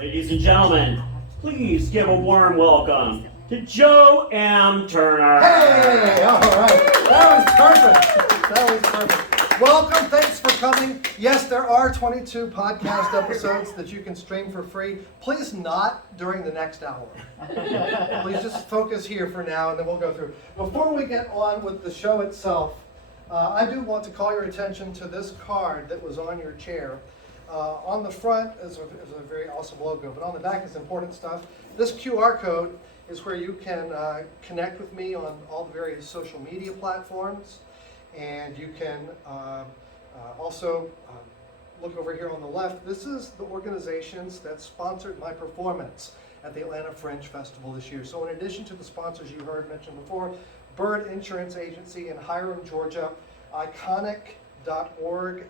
Ladies and gentlemen, please give a warm welcome to Joe M. Turner. Hey, all right. That was perfect. Welcome, thanks for coming. Yes, there are 22 podcast episodes that you can stream for free. Please not during the next hour. Please just focus here for now and then we'll go through. Before we get on with the show itself, I do want to call your attention to this card that was on your chair. On the front is a very awesome logo, but on the back is important stuff. This QR code is where you can connect with me on all the various social media platforms, and you can also look over here on the left. This is the organizations that sponsored my performance at the Atlanta Fringe Festival this year. So in addition to the sponsors you heard mentioned before, Bird Insurance Agency in Hiram, Georgia, Iconic.org,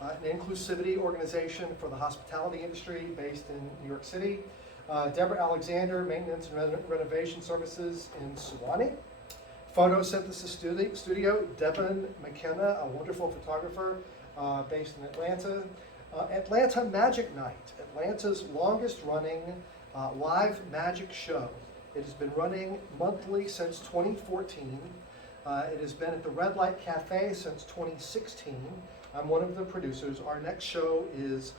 an inclusivity organization for the hospitality industry based in New York City. Deborah Alexander, Maintenance and Renovation Services in Suwanee. Photosynthesis Studio, Devin McKenna, a wonderful photographer based in Atlanta. Atlanta Magic Night, Atlanta's longest running live magic show. It has been running monthly since 2014. It has been at the Red Light Cafe since 2016. I'm one of the producers. Our next show is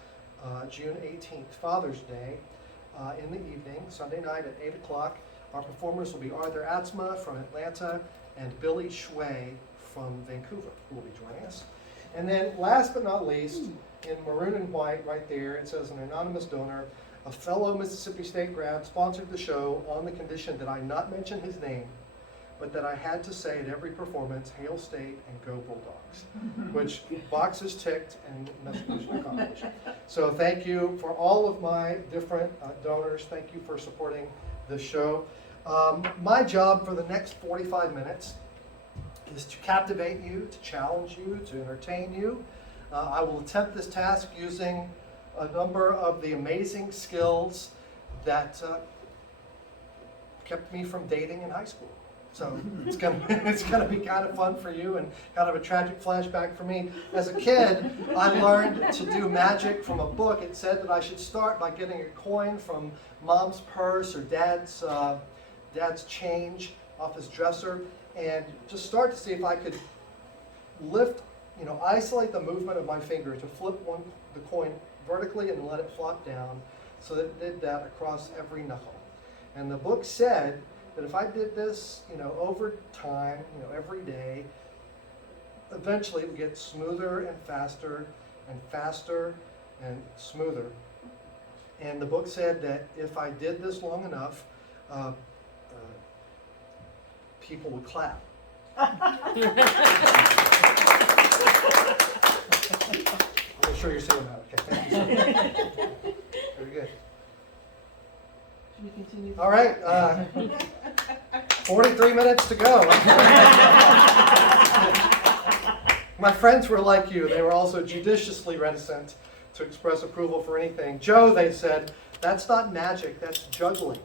June 18th, Father's Day, in the evening, Sunday night at 8 o'clock. Our performers will be Arthur Atzma from Atlanta and Billy Shui from Vancouver, who will be joining us. And then last but not least, in maroon and white right there, it says an anonymous donor, a fellow Mississippi State grad sponsored the show on the condition that I not mention his name, but that I had to say at every performance, Hail State and Go Bulldogs, which boxes ticked and mission accomplished. So thank you for all of my different donors. Thank you for supporting the show. My job for the next 45 minutes is to captivate you, to challenge you, to entertain you. I will attempt this task using a number of the amazing skills that kept me from dating in high school. So it's gonna be kind of fun for you and kind of a tragic flashback for me. As a kid, I learned to do magic from a book. It said that I should start by getting a coin from mom's purse or dad's change off his dresser, and just start to see if I could lift, isolate the movement of my finger to flip the coin vertically and let it flop down, so that it did that across every knuckle. And the book said that if I did this, over time, every day, eventually it would get smoother and faster and smoother. And the book said that if I did this long enough, people would clap. I'm sure you're saying that. Okay, thank you so much. Very good. Should we continue? All right, 43 minutes to go. My friends were like you. They were also judiciously reticent to express approval for anything. Joe, they said, that's not magic, that's juggling.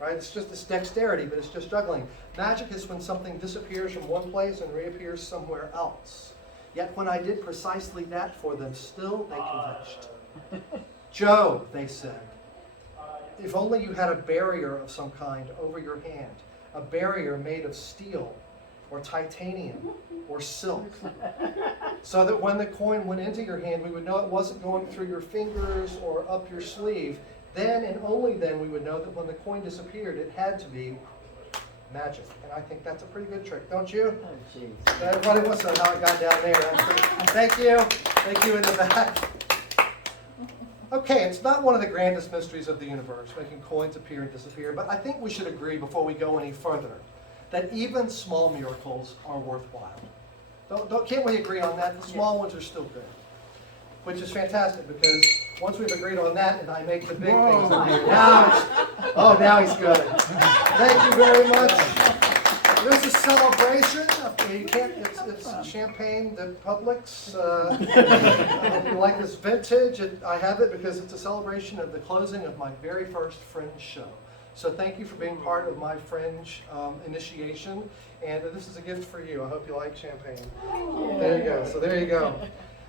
Right? It's just this dexterity, but it's just juggling. Magic is when something disappears from one place and reappears somewhere else. Yet when I did precisely that for them, still they convinced. Joe, they said, if only you had a barrier of some kind over your hand, a barrier made of steel or titanium or silk, so that when the coin went into your hand, we would know it wasn't going through your fingers or up your sleeve. Then and only then we would know that when the coin disappeared, it had to be magic. And I think that's a pretty good trick, don't you? Oh, jeez. Everybody wants to know how it got down there. Thank you. Thank you in the back. Okay, it's not one of the grandest mysteries of the universe, making coins appear and disappear, but I think we should agree before we go any further that even small miracles are worthwhile. Can't we agree on that? The small ones are still good. Which is fantastic, because once we've agreed on that and I make the big things appear, now he's good. Thank you very much. This is celebration. It's champagne, the Publix. If you like this vintage, I have it because it's a celebration of the closing of my very first Fringe show. So thank you for being part of my Fringe initiation, and this is a gift for you. I hope you like champagne. There you go. So there you go.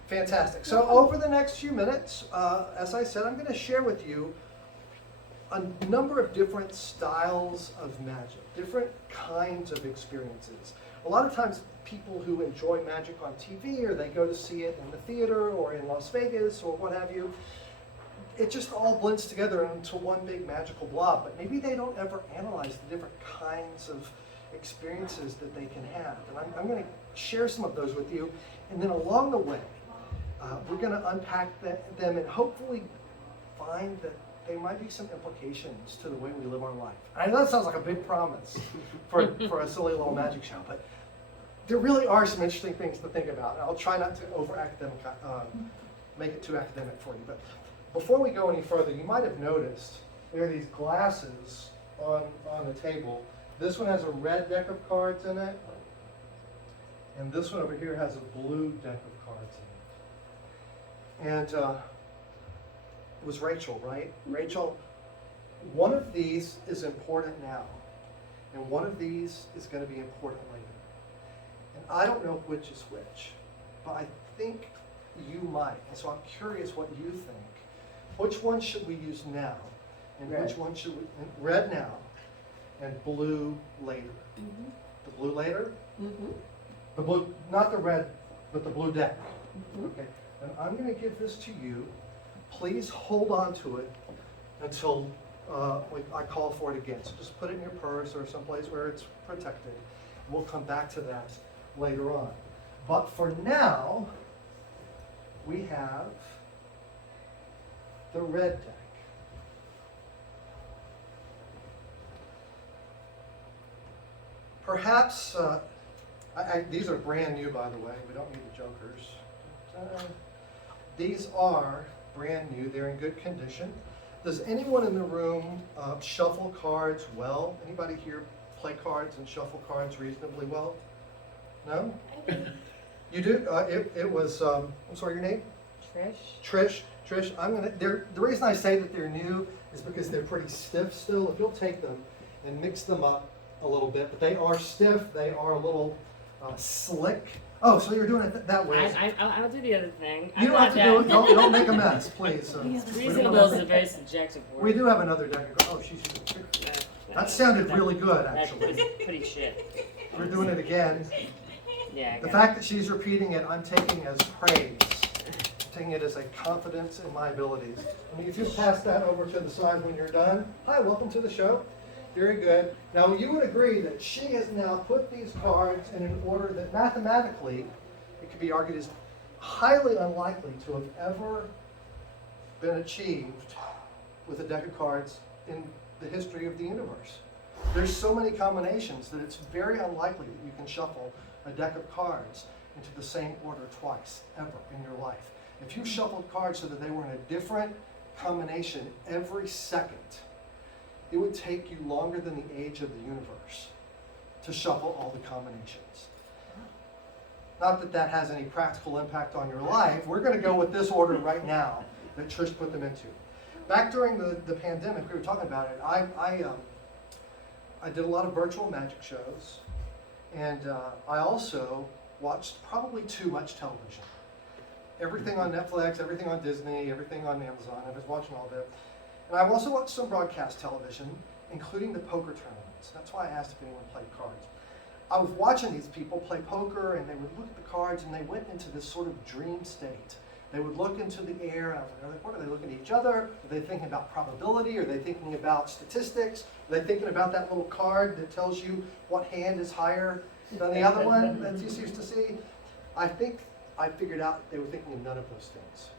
Fantastic. So over the next few minutes, as I said, I'm going to share with you a number of different styles of magic, different kinds of experiences. A lot of times people who enjoy magic on TV, or they go to see it in the theater or in Las Vegas or what have you, it just all blends together into one big magical blob, but maybe they don't ever analyze the different kinds of experiences that they can have. And I'm going to share some of those with you, and then along the way, we're going to unpack them and hopefully find that there might be some implications to the way we live our life. I know that sounds like a big promise for a silly little magic show, but there really are some interesting things to think about. And I'll try not to make it too academic for you. But before we go any further, you might have noticed there are these glasses on the table. This one has a red deck of cards in it, and this one over here has a blue deck of cards in it. And it was Rachel, right? Rachel, one of these is important now, and one of these is going to be important later. And I don't know which is which, but I think you might. And so I'm curious what you think. Which one should we use now? And Red. which one should we, red now and blue later? Mm-hmm. The blue later? Mm-hmm. The blue, not the red, but the blue deck. Mm-hmm. Okay, and I'm going to give this to you. Please hold on to it until I call for it again. So just put it in your purse or someplace where it's protected. We'll come back to that later on. But for now, we have the red deck. Perhaps, these are brand new, by the way. We don't need the jokers. These are brand new. They're in good condition. Does anyone in the room shuffle cards well? Anybody here play cards and shuffle cards reasonably well? No? You do? It was, I'm sorry, your name? Trish. Trish, the reason I say that they're new is because they're pretty stiff still. If you'll take them and mix them up a little bit, but they are stiff, they are a little slick. Oh, so you're doing it that way. I'll do the other thing. You don't have to do it. Don't make a mess, please. Reasonable is a very subjective word. We do have another deck. Oh, she's. That sounded really good, actually. That's pretty shit. We're doing it again. Yeah. I The got fact that she's repeating it, I'm taking as praise. I'm taking it as a confidence in my abilities. I mean, if you pass that over to the side when you're done. Hi, welcome to the show. Very good. Now, you would agree that she has now put these cards in an order that mathematically, it could be argued is highly unlikely to have ever been achieved with a deck of cards in the history of the universe. There's so many combinations that it's very unlikely that you can shuffle a deck of cards into the same order twice, ever in your life. If you shuffled cards so that they were in a different combination every second, it would take you longer than the age of the universe to shuffle all the combinations. Not that that has any practical impact on your life. We're going to go with this order right now that Trish put them into. Back during the pandemic, we were talking about it. I did a lot of virtual magic shows, and I also watched probably too much television. Everything on Netflix, everything on Disney, everything on Amazon. I was watching all of it. And I've also watched some broadcast television, including the poker tournaments. That's why I asked if anyone played cards. I was watching these people play poker, and they would look at the cards, and they went into this sort of dream state. They would look into the air, and I was like, what are they looking at each other? Are they thinking about probability? Are they thinking about statistics? Are they thinking about that little card that tells you what hand is higher than the other one that you used to see? I think I figured out they were thinking of none of those things.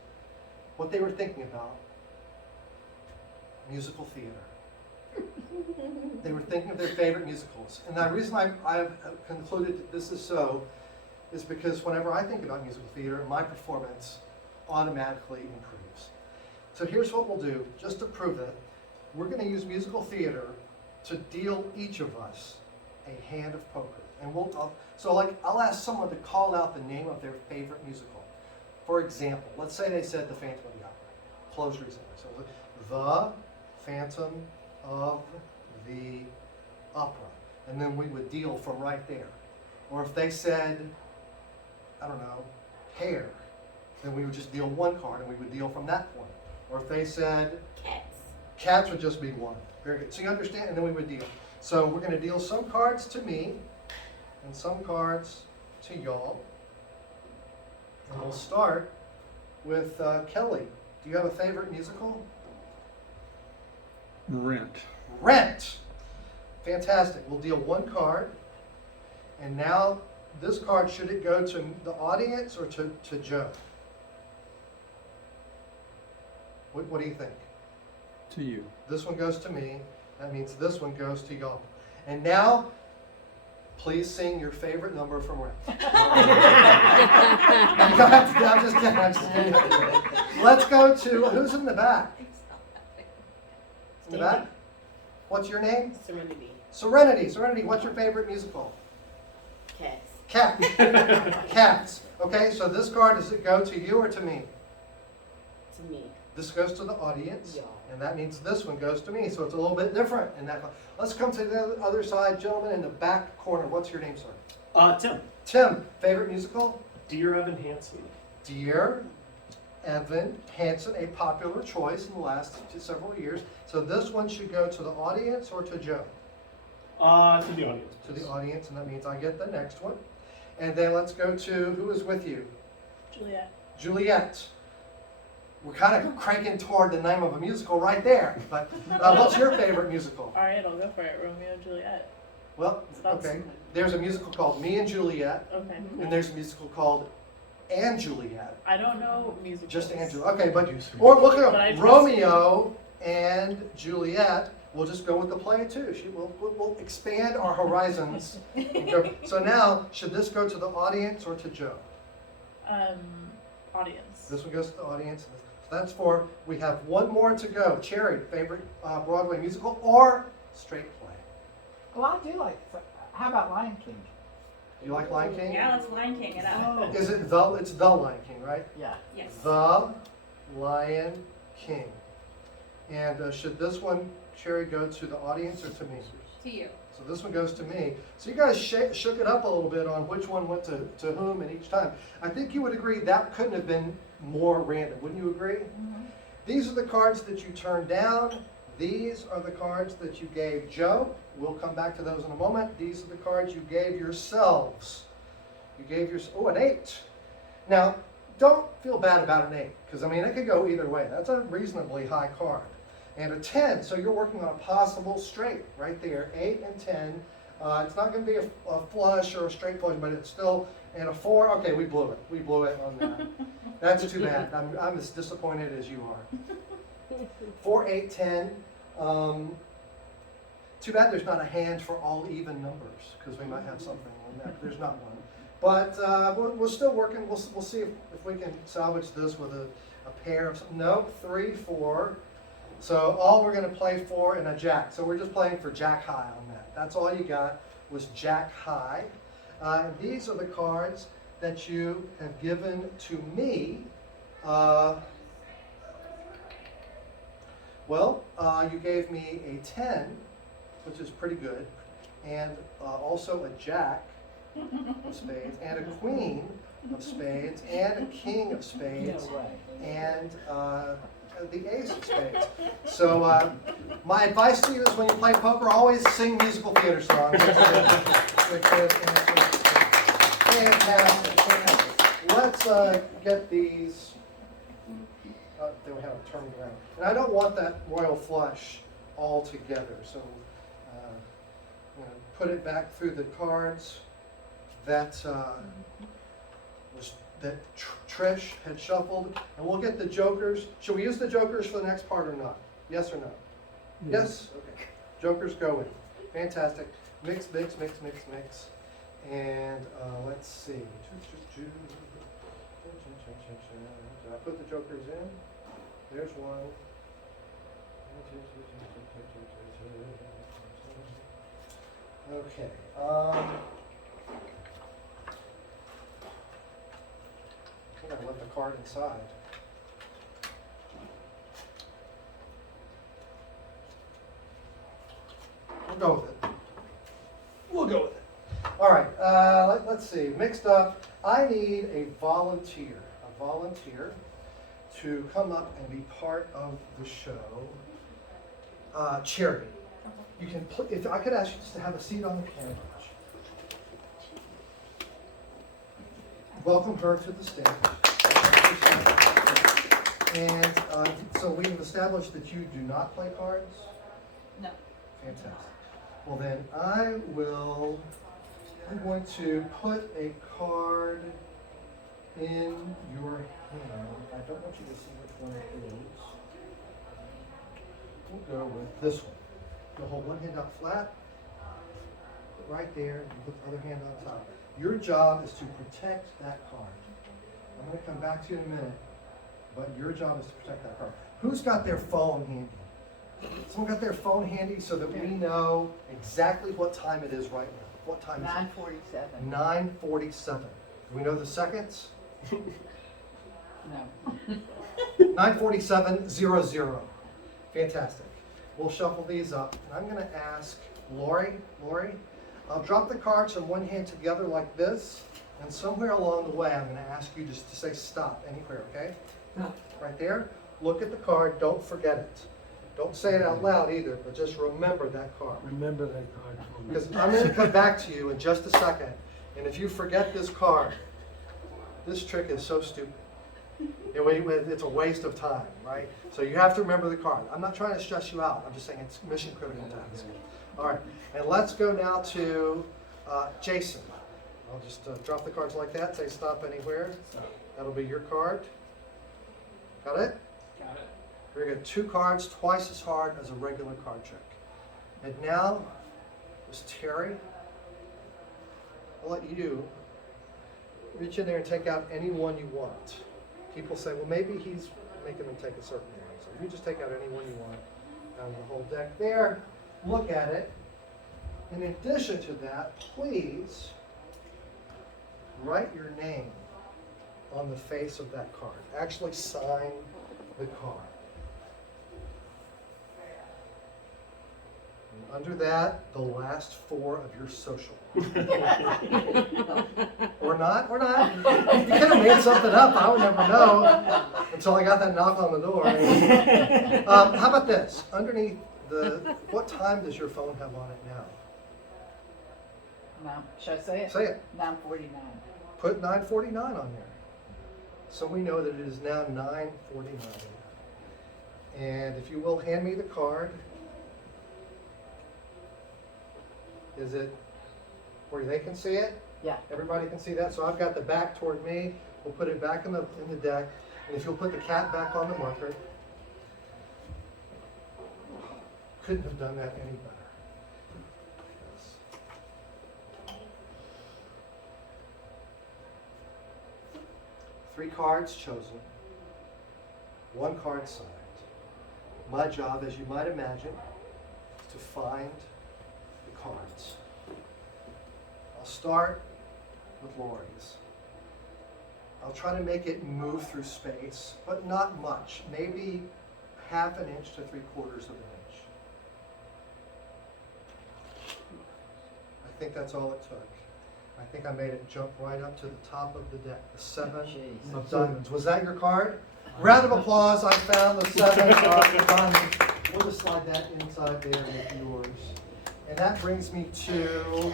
What they were thinking about, musical theater. They were thinking of their favorite musicals. And the reason I've concluded that this is so is because whenever I think about musical theater, my performance automatically improves. So here's what we'll do, just to prove it. We're going to use musical theater to deal each of us a hand of poker. And I'll ask someone to call out the name of their favorite musical. For example, let's say they said The Phantom of the Opera, closed recently. So The Phantom of the Opera. And then we would deal from right there. Or if they said, I don't know, Hair, then we would just deal one card and we would deal from that point. Or if they said Cats. cats, would just be one. Very good. So you understand, and then we would deal. So we're going to deal some cards to me and some cards to y'all. And we'll start with Kelly. Do you have a favorite musical? Rent. Rent. Fantastic. We'll deal one card. And now this card, should it go to the audience or to Joe? What do you think? To you. This one goes to me. That means this one goes to y'all. And now, please sing your favorite number from Rent. I'm just kidding. Let's go to, who's in the back? In the back? What's your name? Serenity. Serenity, what's your favorite musical? Cats. Cat. Cats. Okay, so this card, does it go to you or to me? To me. This goes to the audience, Yeah. and that means this one goes to me, so it's a little bit different in that. Let's come to the other side, gentlemen, in the back corner. What's your name, sir? Tim. Tim, favorite musical? Dear Evan Hansen. Dear Evan Hansen, a popular choice in the last several years. So this one should go to the audience or to Joe? To the audience. To the audience, and that means I get the next one. And then let's go to, who is with you? Juliet. Juliet. We're kind of cranking toward the name of a musical right there. But what's your favorite musical? All right, I'll go for it. Romeo and Juliet. Well, That's- okay. There's a musical called Me and Juliet, Okay. and there's a musical called And Juliet. I don't know musicals. Just Andrew. Okay, but or look But I at just- Romeo and Juliet. We'll just go with the play too. We'll expand our horizons. So now, should this go to the audience or to Joe? Audience. This one goes to the audience. So that's four. We have one more to go. Cherry, favorite Broadway musical or straight play? Well, I do like. How about Lion King? Do you like Lion King? Yeah, let's Lion King it up. Oh. Is it the? It's the Lion King, right? Yeah. Yes. The Lion King. And should this one, Sherry, go to the audience or to me? To you. So this one goes to me. So you guys shook it up a little bit on which one went to whom and each time. I think you would agree that couldn't have been more random. Wouldn't you agree? These are the cards that you turned down. These are the cards that you gave Joe. We'll come back to those in a moment. These are the cards you gave yourselves. You gave an 8. Now, don't feel bad about an 8, because I mean, it could go either way. That's a reasonably high card. And a 10, so you're working on a possible straight right there, 8 and 10. It's not going to be a flush or a straight flush, but it's still, and a 4, okay, we blew it. We blew it on that. That's too bad. I'm as disappointed as you are. 4, 8, 10. Too bad there's not a hand for all even numbers, because we might have something on that. There's not one. But we're still working. We'll see if we can salvage this with a pair of, no, 3, 4. So all we're going to play for in a jack. So we're just playing for jack high on that. That's all you got was jack high. And these are the cards that you have given to me. You gave me a 10, which is pretty good, and also a jack of spades, and a queen of spades, and a king of spades, No way. and the ace of spades. So my advice to you is when you play poker, always sing musical theater songs. Fantastic. Let's get these. Then we have it turned around. And I don't want that royal flush all together. So I'm going to put it back through the cards that Trish had shuffled, and we'll get the jokers. Should we use the jokers for the next part or not? Yes or no? Yes? Okay. Jokers go in. Fantastic. Mix, mix, mix, mix, mix. And let's see. Did I put the jokers in? There's one. Okay. I'm going to let the card inside. We'll go with it. We'll go with it. All right. Let's see. Mixed up. I need a volunteer. A volunteer to come up and be part of the show. Charity. You can, if I could ask you just to have a seat on the piano bench. Welcome her to the stage. And so we've established that you do not play cards? No. Fantastic. Well then, I'm going to put a card in your hand. I don't want you to see which one it is. We'll go with this one. You'll hold one hand out flat, put right there, and put the other hand on top. Your job is to protect that card. I'm going to come back to you in a minute, but your job is to protect that card. Who's got their phone handy? Someone got their phone handy so that we know exactly what time it is right now. What time is it? 9:47. 9:47. Do we know the seconds? No. 9:47:00. Fantastic. We'll shuffle these up. And I'm going to ask Lori, I'll drop the cards in one hand together like this, and somewhere along the way I'm going to ask you just to say stop anywhere, okay? Right there. Look at the card. Don't forget it. Don't say it out loud either, but just remember that card. Remember that card for me. Because I'm going to come back to you in just a second, and if you forget this card, this trick is so stupid. It's a waste of time, right? So you have to remember the card. I'm not trying to stress you out. I'm just saying it's mission critical task. All right, and let's go now to Jason. I'll just drop the cards like that. Say stop anywhere. That'll be your card. Got it? Got it. Very good. 2 cards, twice as hard as a regular card trick. And now is Terry. I'll let you reach in there and take out any one you want. People say, well, maybe he's making them take a certain one. So you just take out any one you want out of the whole deck there. Look at it. In addition to that, please write your name on the face of that card. Actually sign the card. And under that, the last 4 of your social. Or not. You could have made something up. I would never know until I got that knock on the door. How about this? Underneath what time does your phone have on it now? No. Should I say it? Say it. 9:49. Put 9:49 on there. So we know that it is now 9:49. And if you will, hand me the card. Is it where they can see it? Yeah. Everybody can see that. So I've got the back toward me. We'll put it back in the deck. And if you'll put the cat back on the marker. Couldn't have done that any better. Yes. 3 cards chosen. 1 card signed. My job, as you might imagine, is to find the cards. I'll start with Lori's. I'll try to make it move through space, but not much. Maybe 1/2 inch to 3/4 of an inch. I think that's all it took. I think I made it jump right up to the top of the deck. The 7 Jeez. of diamonds. Was that your card? Round of applause. I found the 7 of diamonds. We'll just slide that inside there and make yours. And that brings me to,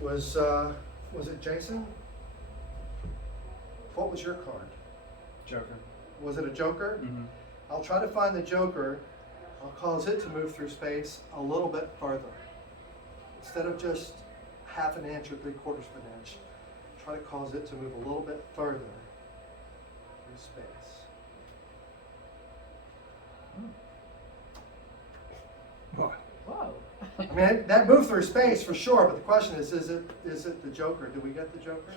was it Jason? What was your card? Joker. Was it a joker? Mm-hmm. I'll try to find the joker. I'll cause it to move through space a little bit further. Instead of just 1/2 inch or 3/4 of an inch, try to cause it to move a little bit further through space. Whoa. I mean, that moved through space for sure, but the question is it the joker? Did we get the joker?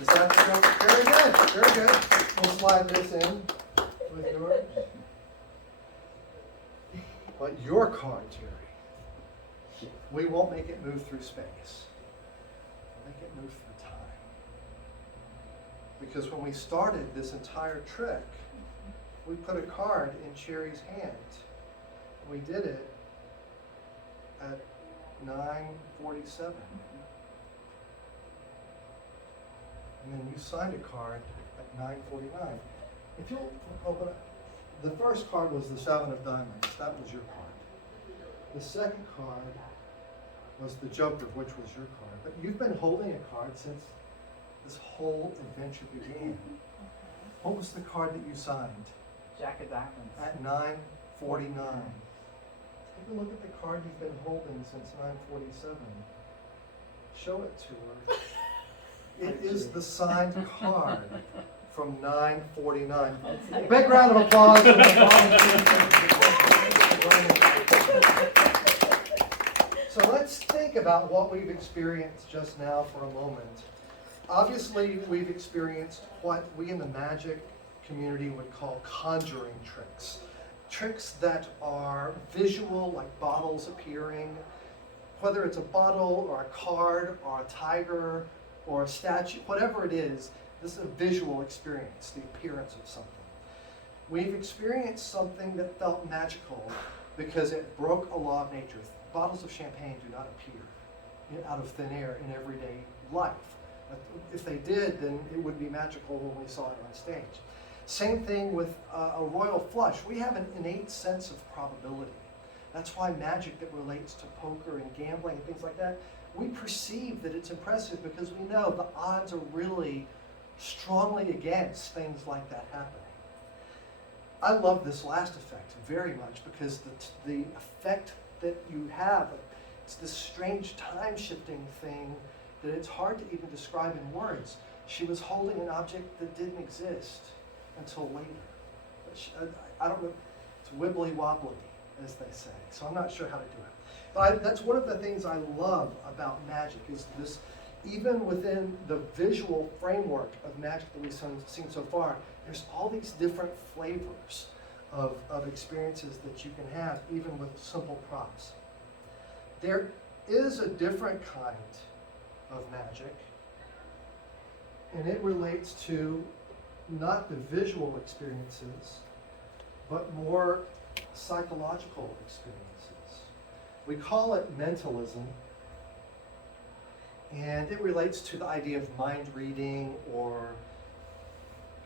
Is that the joker? Very good, very good. We'll slide this in with yours. But your card, Jerry, we won't make it move through space. We'll make it move through time. Because when we started this entire trick, we put a card in Cherry's hand. We did it at 9:47. And then you signed a card at 9:49. If you'll open it, the first card was the 7 of diamonds. That was your card. The second card was the Joker, which was your card. But you've been holding a card since this whole adventure began. What was the card that you signed Jack of Diamonds. at 9:49? Take a look at the card you've been holding since 9:47. Show it to her. It is the signed card from 9:49. Big round of applause for the volunteers. So let's think about what we've experienced just now for a moment. Obviously, we've experienced what we in the magic community would call conjuring tricks. Tricks that are visual, like bottles appearing, whether it's a bottle or a card or a tiger or a statue, whatever it is, this is a visual experience, the appearance of something. We've experienced something that felt magical because it broke a law of nature. Bottles of champagne do not appear out of thin air in everyday life. If they did, then it would be magical when we saw it on stage. Same thing with a royal flush. We have an innate sense of probability. That's why magic that relates to poker and gambling and things like that, we perceive that it's impressive because we know the odds are really strongly against things like that happening. I love this last effect very much because the effect that you have, it's this strange time-shifting thing that it's hard to even describe in words. She was holding an object that didn't exist until later. I don't know, it's wibbly-wobbly, as they say, so I'm not sure how to do it. But that's one of the things I love about magic is this, even within the visual framework of magic that we've seen so far, there's all these different flavors of experiences that you can have, even with simple props. There is a different kind of magic, and it relates to not the visual experiences, but more psychological experiences. We call it mentalism, and it relates to the idea of mind reading or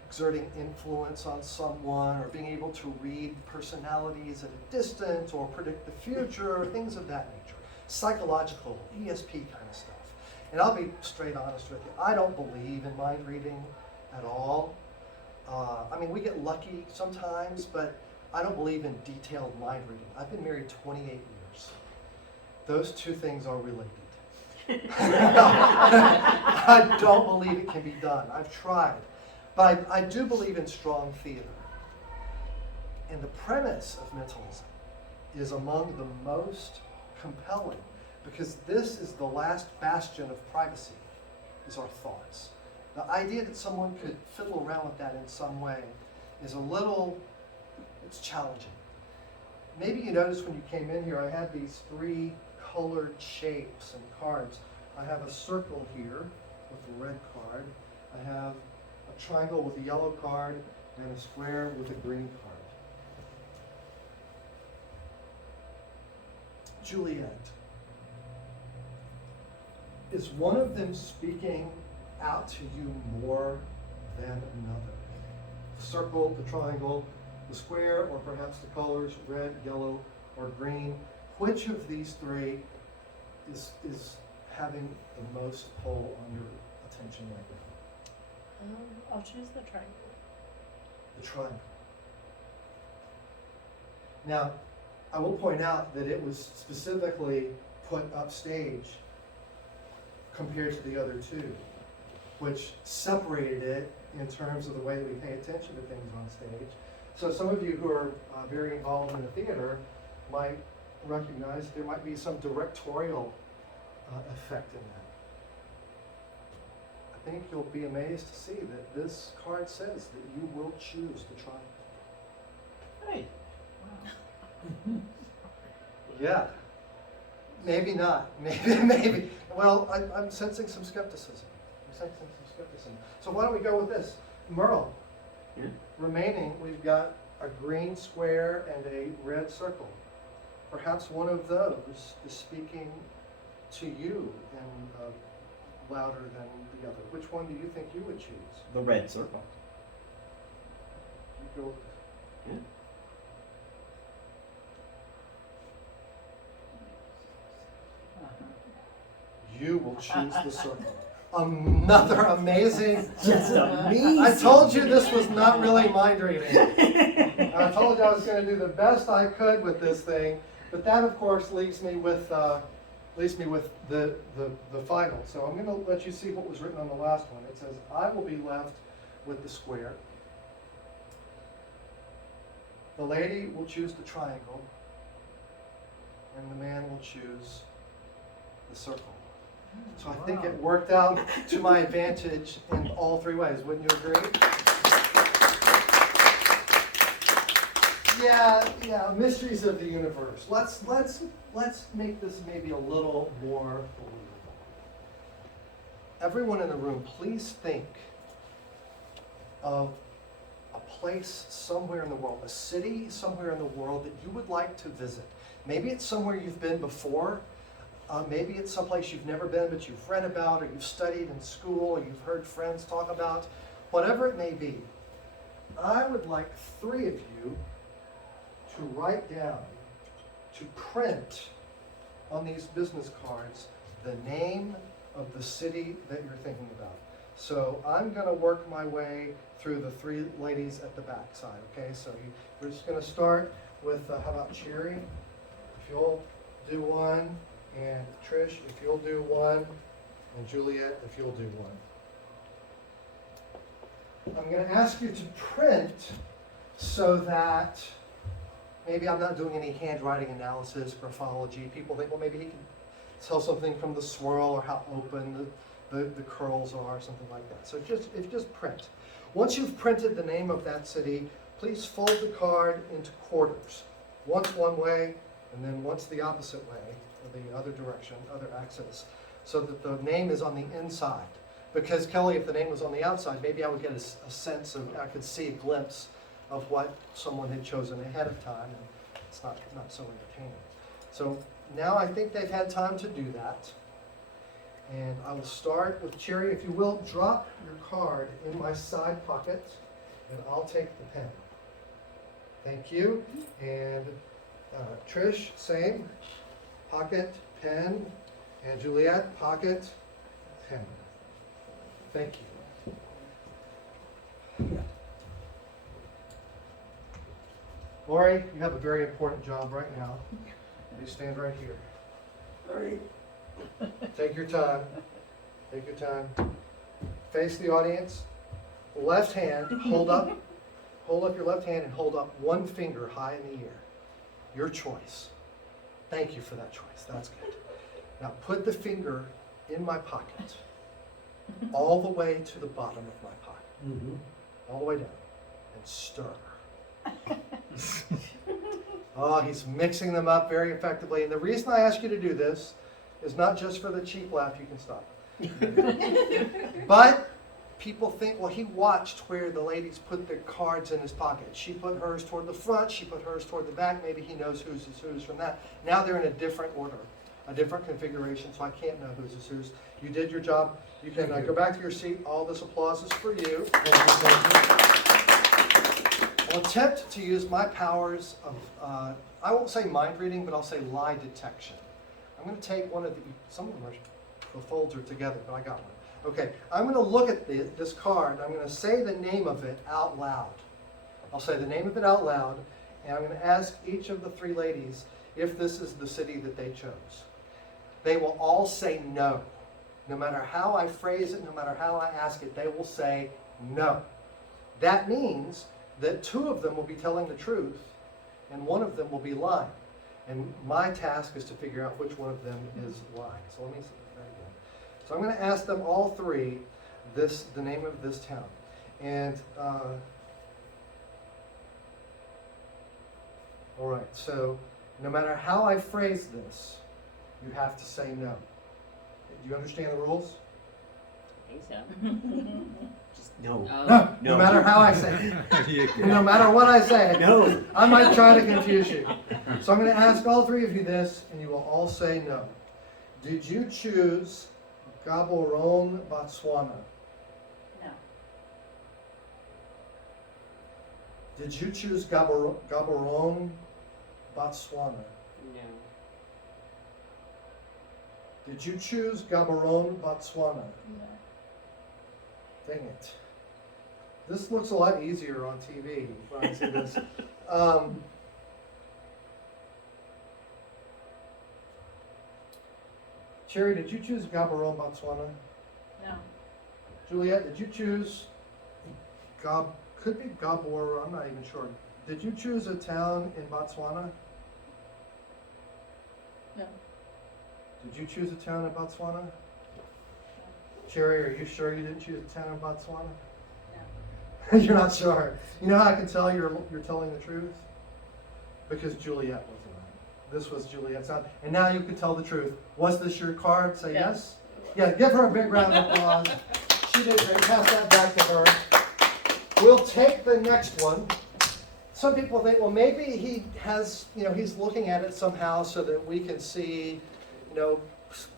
exerting influence on someone or being able to read personalities at a distance or predict the future or things of that nature. Psychological, ESP kind of stuff. And I'll be straight honest with you, I don't believe in mind reading at all. I mean, we get lucky sometimes, but I don't believe in detailed mind reading. I've been married 28 years. Those two things are related. I don't believe it can be done. I've tried. But I do believe in strong theater. And the premise of mentalism is among the most compelling because this is the last bastion of privacy, is our thoughts. The idea that someone could fiddle around with that in some way is it's challenging. Maybe you noticed when you came in here, I had these 3 colored shapes and cards. I have a circle here with a red card. I have a triangle with a yellow card and a square with a green card. Juliet. Is one of them speaking out to you more than another? The circle, the triangle, the square, or perhaps the colors red, yellow, or green. Which of these 3 is having the most pull on your attention right now? I'll choose the triangle. The triangle. Now, I will point out that it was specifically put upstage compared to the other 2, which separated it in terms of the way that we pay attention to things on stage. So some of you who are very involved in the theater might recognize there might be some directorial effect in that. I think you'll be amazed to see that this card says that you will choose the triangle. Hey. Wow. Yeah. Maybe not. Maybe. Well, I'm sensing some skepticism. So why don't we go with this? Merle. Yeah. Remaining, we've got a green square and a red circle. Perhaps one of those is speaking to you and louder than the other. Which one do you think you would choose? The red circle. You'll- Yeah. You will choose the circle. Another amazing. Just amazing. I told you this was not really mind reading. I told you I was going to do the best I could with this thing, but that of course leaves me with the final. So I'm going to let you see what was written on the last one. It says, "I will be left with the square. The lady will choose the triangle, and the man will choose the circle." So I think it worked out to my advantage in all three ways. Wouldn't you agree? Yeah, mysteries of the universe. Let's make this maybe a little more believable. Everyone in the room, please think of a place somewhere in the world, a city somewhere in the world that you would like to visit. Maybe it's somewhere you've been before. Maybe it's someplace you've never been, but you've read about, or you've studied in school, or you've heard friends talk about. Whatever it may be, I would like 3 of you to write down, to print on these business cards, the name of the city that you're thinking about. So I'm going to work my way through the 3 ladies at the back side, okay? So we're just going to start with, how about Cherry? If you'll do one, and Trish, if you'll do one, and Juliet, if you'll do one. I'm going to ask you to print so that maybe I'm not doing any handwriting analysis, graphology. People think, well, maybe he can tell something from the swirl or how open the curls are, something like that. So just print. Once you've printed the name of that city, please fold the card into quarters. Once one way, and then once the opposite way, or the other direction, other axis, so that the name is on the inside. Because Kelly, if the name was on the outside, maybe I would get a sense of, I could see a glimpse of what someone had chosen ahead of time, and it's not so entertaining. So now I think they've had time to do that. And I will start with Cherry. If you will, drop your card in my side pocket, and I'll take the pen. Thank you. And Trish, same. Pocket, pen. And Juliet, pocket, pen. Thank you. Lori, you have a very important job right now. You stand right here. All right. Take your time. Take your time. Face the audience. Left hand, hold up your left hand and hold up one finger high in the air. Your choice. Thank you for that choice. That's good. Now put the finger in my pocket, all the way to the bottom of my pocket, Mm-hmm. all the way down, and stir. Oh, he's mixing them up very effectively. And the reason I ask you to do this is not just for the cheap laugh, you can stop. But people think, well, he watched where the ladies put their cards in his pocket. She put hers toward the front, she put hers toward the back. Maybe he knows whose is whose from that. Now they're in a different order, a different configuration, so I can't know whose is whose. You did your job. You can go back to your seat. All this applause is for you. I'll attempt to use my powers of, I won't say mind reading, but I'll say lie detection. I'm going to take one of the, some of them are, the folds are together, but I got one. Okay, I'm going to look at this card, and I'm going to say the name of it out loud. I'll say the name of it out loud, and I'm going to ask each of the 3 ladies if this is the city that they chose. They will all say no. No matter how I phrase it, no matter how I ask it, they will say no. That means that 2 of them will be telling the truth, and 1 of them will be lying. And my task is to figure out which one of them is lying. So let me see that again. So I'm going to ask them all 3 the name of this town. And all right, so no matter how I phrase this, you have to say no. Do you understand the rules? I think so. No. No. No matter how I say it. No matter what I say. No. I might try to confuse you. So I'm going to ask all 3 of you this, and you will all say no. Did you choose Gaborone, Botswana? No. Did you choose Gaborone, Botswana? No. Did you choose Gaborone, Botswana? No. Dang it. This looks a lot easier on TV when I see this. Cherry, did you choose Gaborone, Botswana? No. Juliet, did you choose could be Gabor, I'm not even sure. Did you choose a town in Botswana? No. Did you choose a town in Botswana? Cherry, are you sure you didn't choose a town in Botswana? No. You're not sure. You know how I can tell you're telling the truth? Because Juliet wasn't on it. This was Juliet's town. And now you can tell the truth. Was this your card? Say yes? Yeah, give her a big round of applause. She did great. Pass that back to her. We'll take the next one. Some people think, well, maybe he has, he's looking at it somehow so that we can see, the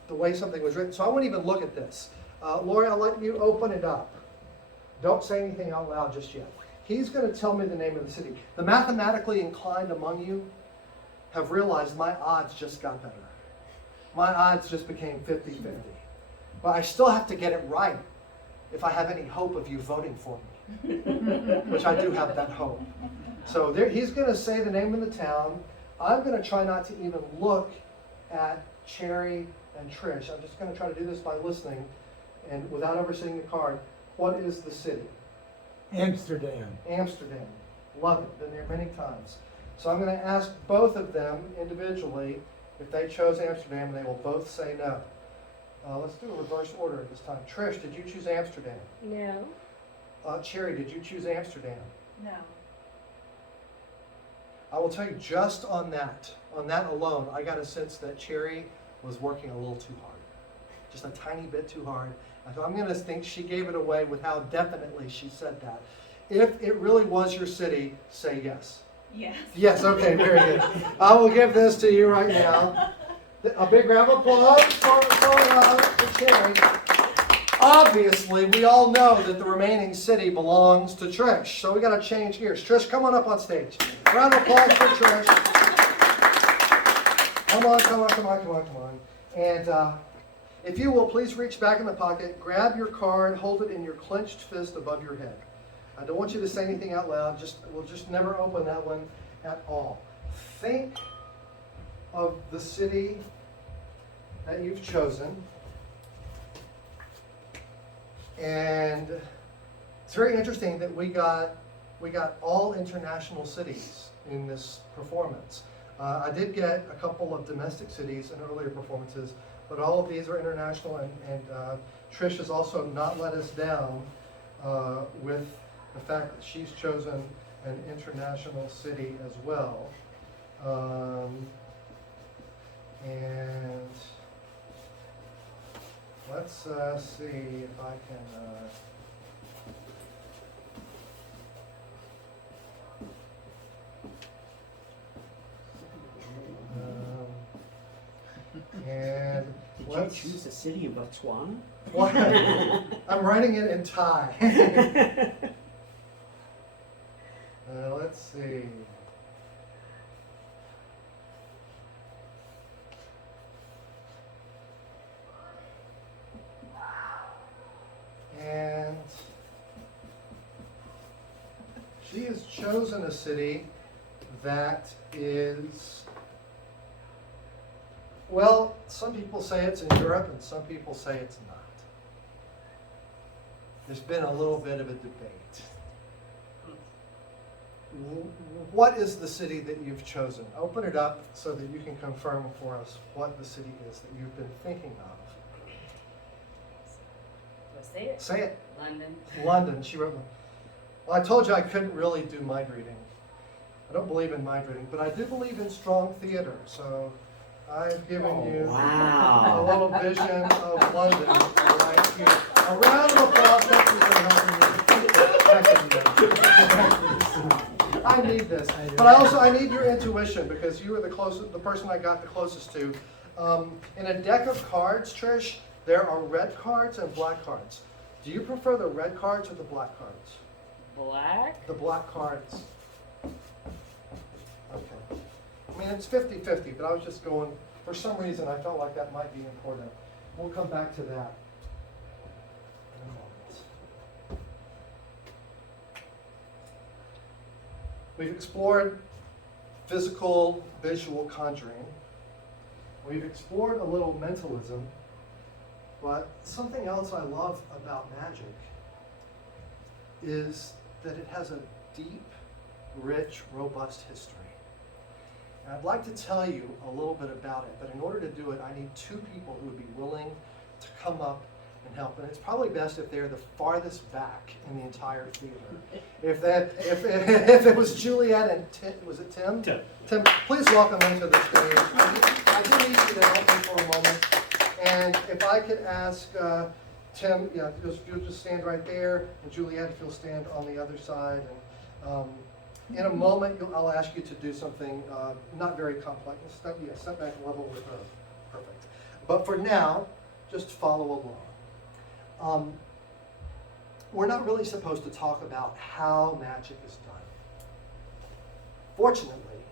way something was written. So I won't even look at this. Lori, I'll let you open it up. Don't say anything out loud just yet. He's going to tell me the name of the city. The mathematically inclined among you have realized my odds just got better. My odds just became 50-50. But I still have to get it right if I have any hope of you voting for me, which I do have that hope. So he's going to say the name of the town. I'm going to try not to even look at Cherry and Trish. I'm just going to try to do this by listening and without ever seeing the card. What is the city? Amsterdam. Amsterdam. Love it. Been there many times. So I'm going to ask both of them individually if they chose Amsterdam, and they will both say no. Let's do a reverse order this time. Trish, did you choose Amsterdam? No. Cherry, did you choose Amsterdam? No. I will tell you, just on that alone, I got a sense that Cherry was working a little too hard. Just a tiny bit too hard. So I'm going to think she gave it away with how definitely she said that. If it really was your city, say yes. Yes. Yes, okay, very good. I will give this to you right now. A big round of applause for Cherry. Obviously, we all know that the remaining city belongs to Trish, so we got to change gears. Trish, come on up on stage. Round of applause for Trish. Come on. And if you will, please reach back in the pocket, grab your card, hold it in your clenched fist above your head. I don't want you to say anything out loud. We'll just never open that one at all. Think of the city that you've chosen. And it's very interesting that we got all international cities in this performance. I did get a couple of domestic cities in earlier performances, but all of these are international, and Trish has also not let us down with the fact that she's chosen an international city as well. And let's see if I can... and Did let's you choose the city of Botswana? What? I'm writing it in Thai. Let's see. And she has chosen a city that is, well, some people say it's in Europe and some people say it's not. There's been a little bit of a debate. What is the city that you've chosen? Open it up so that you can confirm for us what the city is that you've been thinking of. Do I say it? Say it. London. London, she wrote. Well, I told you I couldn't really do mind reading. I don't believe in mind reading, but I do believe in strong theater, so I've given you a little vision of London right here. A round of applause. Thank you for helping me. I need this, but I need your intuition, because you were the person I got the closest to. In a deck of cards, Trish, there are red cards and black cards. Do you prefer the red cards or the black cards? Black? The black cards. Okay. I mean, it's 50-50, but I was just going, for some reason, I felt like that might be important. We'll come back to that in a moment. We've explored physical, visual conjuring. We've explored a little mentalism, but something else I love about magic is that it has a deep, rich, robust history. And I'd like to tell you a little bit about it, but in order to do it, I need two people who would be willing to come up and help. And it's probably best if they're the farthest back in the entire theater. If it was Juliet and Tim, was it Tim? Tim. Tim, please welcome them to the stage. I do need you to help me for a moment. And if I could ask Tim, yeah, if you'll just stand right there, and Juliet, if you'll stand on the other side. And in a moment, I'll ask you to do something not very complex. Step back level with her. Perfect. But for now, just follow along. We're not really supposed to talk about how magic is done. Fortunately,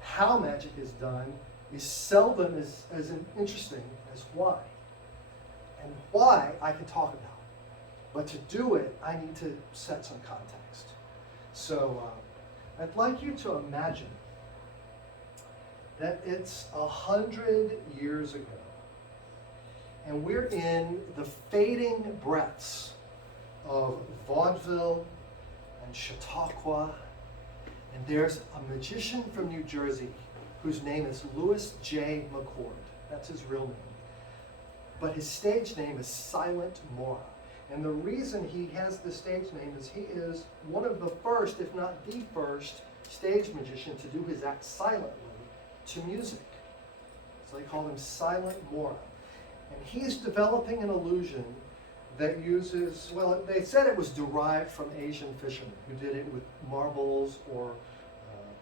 how magic is done is seldom as interesting as why. And why I can talk about. But to do it, I need to set some context. So I'd like you to imagine that it's 100 years ago, and we're in the fading breaths of vaudeville and Chautauqua, and there's a magician from New Jersey whose name is Louis J. McCord. That's his real name. But his stage name is Silent Mora. And the reason he has the stage name is he is one of the first, if not the first, stage magician to do his act silently to music. So they call him Silent Mora. And he's developing an illusion that uses, well, they said it was derived from Asian fishermen who did it with marbles or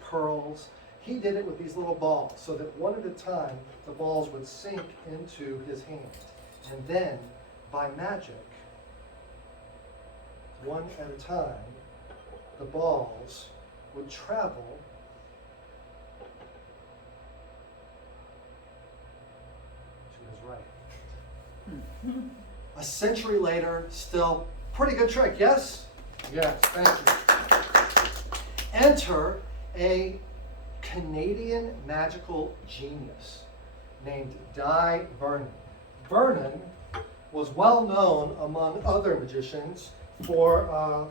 pearls. He did it with these little balls so that one at a time the balls would sink into his hand. And then, by magic, one at a time, the balls would travel to his right. A century later, still pretty good trick, yes? Yes, thank you. Enter a Canadian magical genius named Di Vernon. Vernon was well known among other magicians for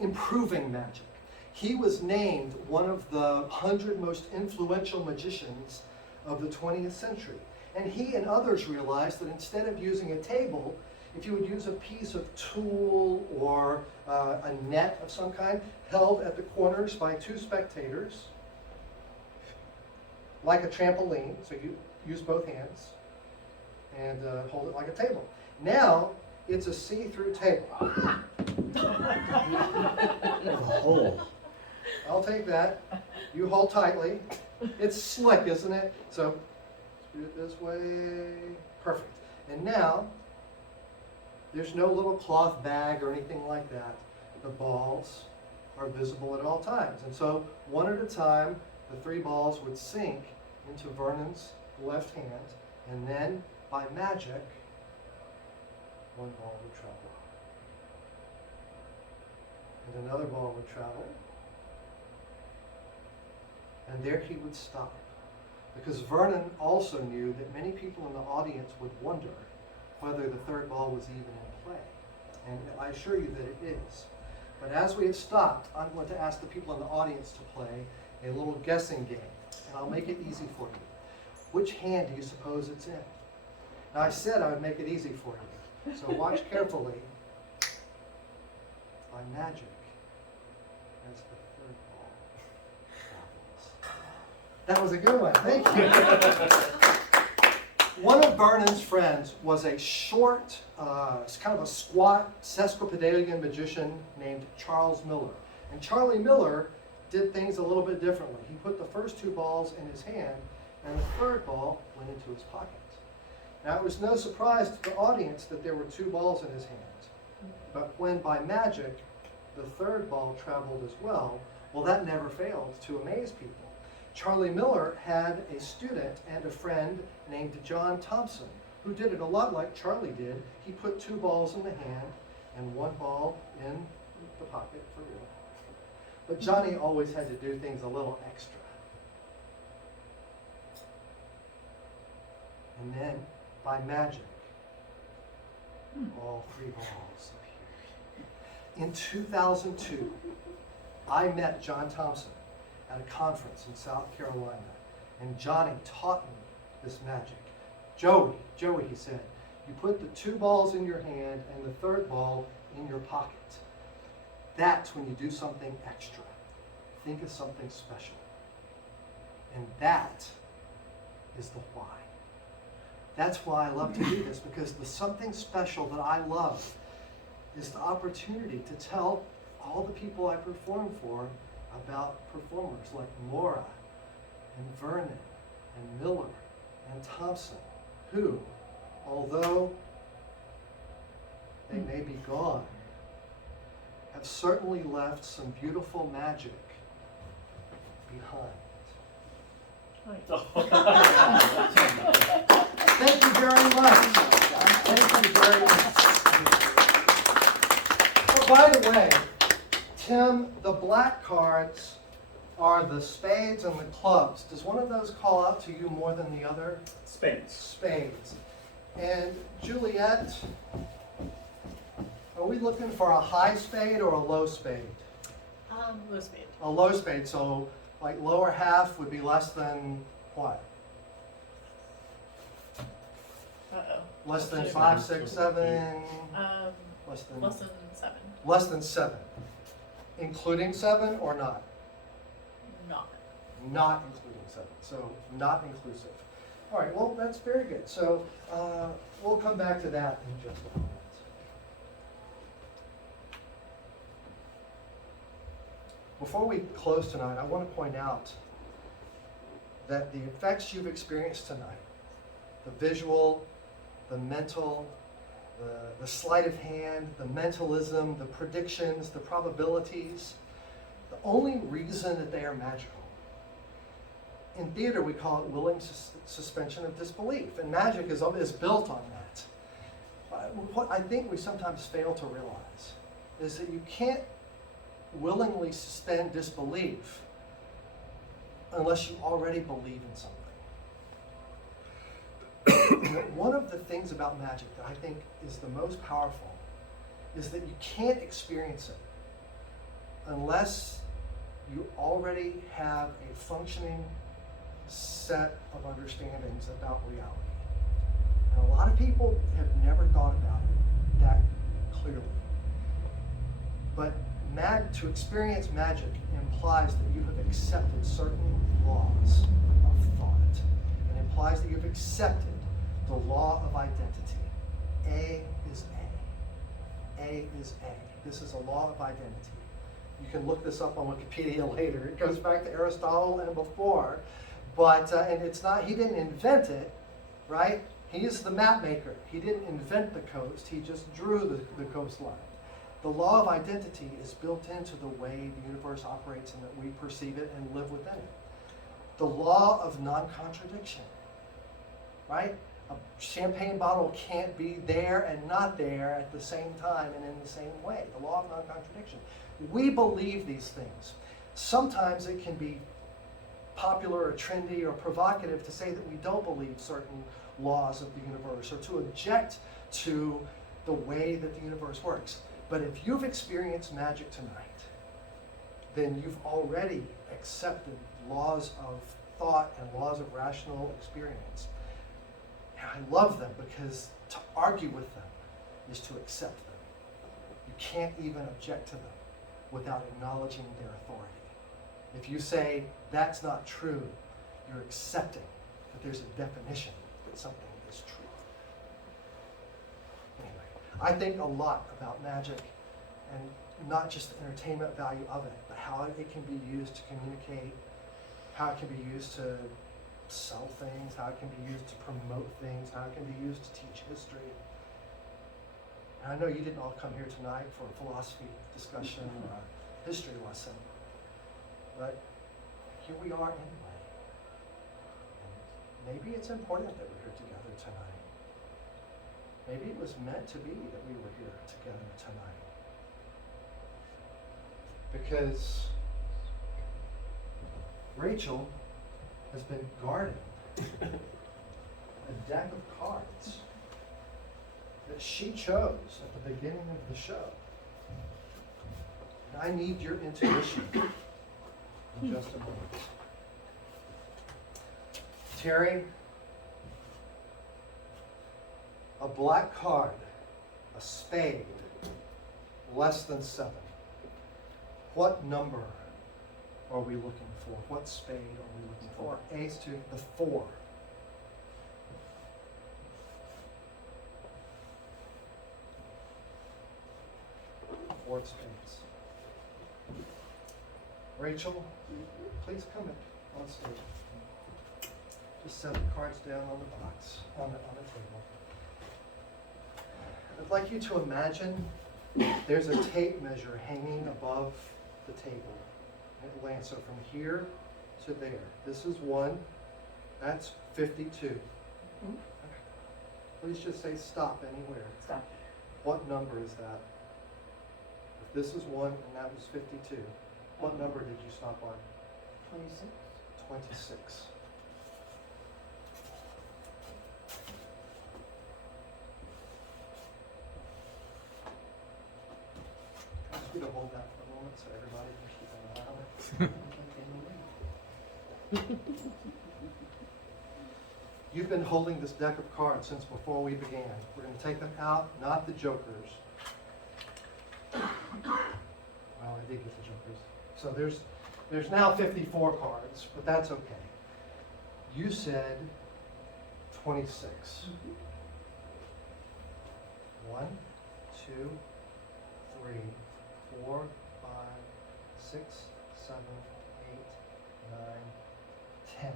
improving magic. He was named one of the 100 most influential magicians of the 20th century. And he and others realized that instead of using a table, if you would use a piece of tulle or a net of some kind held at the corners by two spectators, like a trampoline, so you use both hands, and hold it like a table. Now, it's a see-through table. With a hole. I'll take that. You hold tightly. It's slick, isn't it? So, screw it this way. Perfect. And now, there's no little cloth bag or anything like that. The balls are visible at all times. And so, one at a time, the three balls would sink into Vernon's left hand, and then, by magic, one ball would travel. And another ball would travel. And there he would stop. Because Vernon also knew that many people in the audience would wonder whether the third ball was even in play. And I assure you that it is. But as we have stopped, I'm going to ask the people in the audience to play a little guessing game. And I'll make it easy for you. Which hand do you suppose it's in? Now I said I would make it easy for you. So watch carefully. By magic, as the third ball travels. That was a good one. Thank you. One of Vernon's friends was a short, kind of a squat sesquipedalian magician named Charles Miller. And Charlie Miller did things a little bit differently. He put the first two balls in his hand, and the third ball went into his pocket. Now, it was no surprise to the audience that there were two balls in his hand. But when, by magic, the third ball traveled as well, Well, that never failed to amaze people. Charlie Miller had a student and a friend named John Thompson who did it a lot like Charlie did. He put 2 balls in the hand and 1 ball in the pocket for real. But Johnny always had to do things a little extra. And then, by magic, all 3 balls appeared. In 2002, I met John Thompson at a conference in South Carolina, and Johnny taught me this magic. Joey, he said, you put the 2 balls in your hand and the 3rd ball in your pocket. That's when you do something extra. Think of something special. And that is the why. That's why I love to do this, because the something special that I love is the opportunity to tell all the people I perform for about performers like Laura and Vernon and Miller and Thompson, who, although they may be gone, have certainly left some beautiful magic behind. Thank you very much. Thank you very much. Oh, by the way, Tim, the black cards are the spades and the clubs. Does one of those call out to you more than the other? Spades. Spades. And Juliet, are we looking for a high spade or a low spade? Low spade. A low spade, so like lower half would be less than what? Uh-oh. Less than Okay. 5, 6, 7. Less than 7. Less than 7. Including 7 or not? Not. Not including 7. So not inclusive. All right, well, that's very good. So we'll come back to that in just a moment. Before we close tonight, I want to point out that the effects you've experienced tonight, the visual, the mental, the sleight of hand, the mentalism, the predictions, the probabilities, the only reason that they are magical. In theater, we call it willing suspension of disbelief, and magic is built on that. What I think we sometimes fail to realize is that you can't willingly suspend disbelief unless you already believe in something. One of the things about magic that I think is the most powerful is that you can't experience it unless you already have a functioning set of understandings about reality. And a lot of people have never thought about it that clearly. But to experience magic implies that you have accepted certain laws of thought. It implies that you've accepted the law of identity. A is A. A is A. This is a law of identity. You can look this up on Wikipedia later. It goes back to Aristotle and before. But, and it's not, he didn't invent it, right? He is the map maker. He didn't invent the coast. He just drew the coastline. The law of identity is built into the way the universe operates and that we perceive it and live within it. The law of non-contradiction, right? A champagne bottle can't be there and not there at the same time and in the same way. The law of non-contradiction. We believe these things. Sometimes it can be popular or trendy or provocative to say that we don't believe certain laws of the universe or to object to the way that the universe works. But if you've experienced magic tonight, then you've already accepted laws of thought and laws of rational experience. And I love them because to argue with them is to accept them. You can't even object to them without acknowledging their authority. If you say that's not true, you're accepting that there's a definition that something is true. I think a lot about magic, and not just the entertainment value of it, but how it can be used to communicate, how it can be used to sell things, how it can be used to promote things, how it can be used to teach history. And I know you didn't all come here tonight for a philosophy discussion or a history lesson, but here we are anyway. And maybe it's important that we're here together tonight. Maybe it was meant to be that we were here together tonight. Because Rachel has been guarding a deck of cards that she chose at the beginning of the show. And I need your intuition in just a moment. Terry, a black card, a spade, less than 7. What number are we looking for? What spade are we looking for? Ace to the 4. Four spades. Rachel, please come in on stage. Just set the cards down on the box, on the table. I'd like you to imagine there's a tape measure hanging above the table. It lands so from here to there. This is 1. That's 52. Please just say stop anywhere. Stop. What number is that? If this is 1 and that was 52, what number did you stop on? 26. 26. I want you to hold that for a moment so everybody can keep an eye on it. You've been holding this deck of cards since before we began. We're going to take them out, not the jokers. Well, I did get the jokers. So there's now 54 cards, but that's okay. You said 26. 1, 2, 3, 4, 5, 6, 7, 8, 9, 10.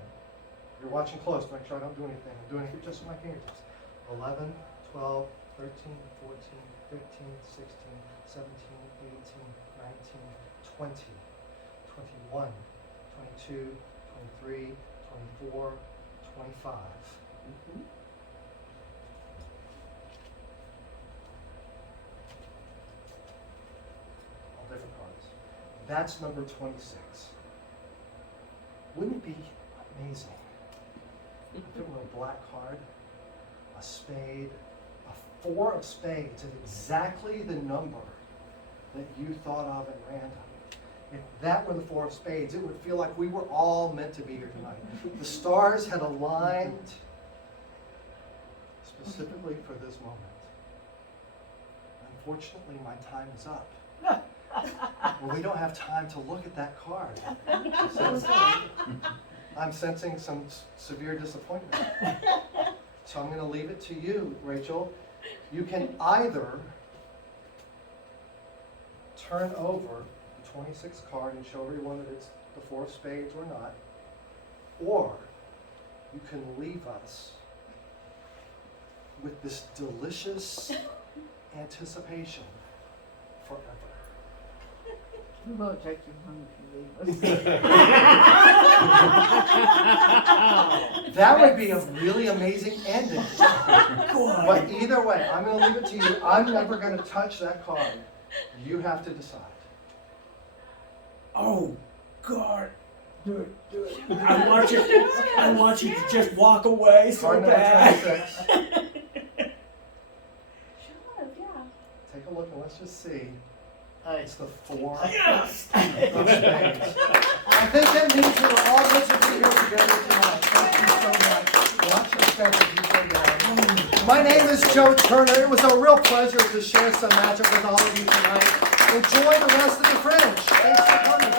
You're watching close to make sure I don't do anything. I'm doing it just with my fingertips. 11, 12, 13, 14, 15, 16, 17, 18, 19, 20, 21, 22, 23, 24, 25. All different cards. That's number 26. Wouldn't it be amazing if it were a black card, a spade, a 4 of spades, and exactly the number that you thought of at random? If that were the 4 of spades, it would feel like we were all meant to be here tonight. The stars had aligned specifically for this moment. Unfortunately, my time is up. Well, we don't have time to look at that card. I'm sensing some severe disappointment. So I'm going to leave it to you, Rachel. You can either turn over the 26th card and show everyone that it's the 4 of spades or not, or you can leave us with this delicious anticipation forever. We won't take you home if you leave us. That would be a really amazing ending. But either way, I'm going to leave it to you. I'm never going to touch that card. You have to decide. Oh, God. Do it, do it. I want you to just walk away so Card number bad. 26. Should have, yeah. Take a look and let's just see. Hey. It's the 4 Yes! of spades. I think that means that we're all good to be here together tonight. Thank you so much. Watch your step as you go down. My name is Joe Turner. It was a real pleasure to share some magic with all of you tonight. Enjoy the rest of the Fringe. Thanks for coming.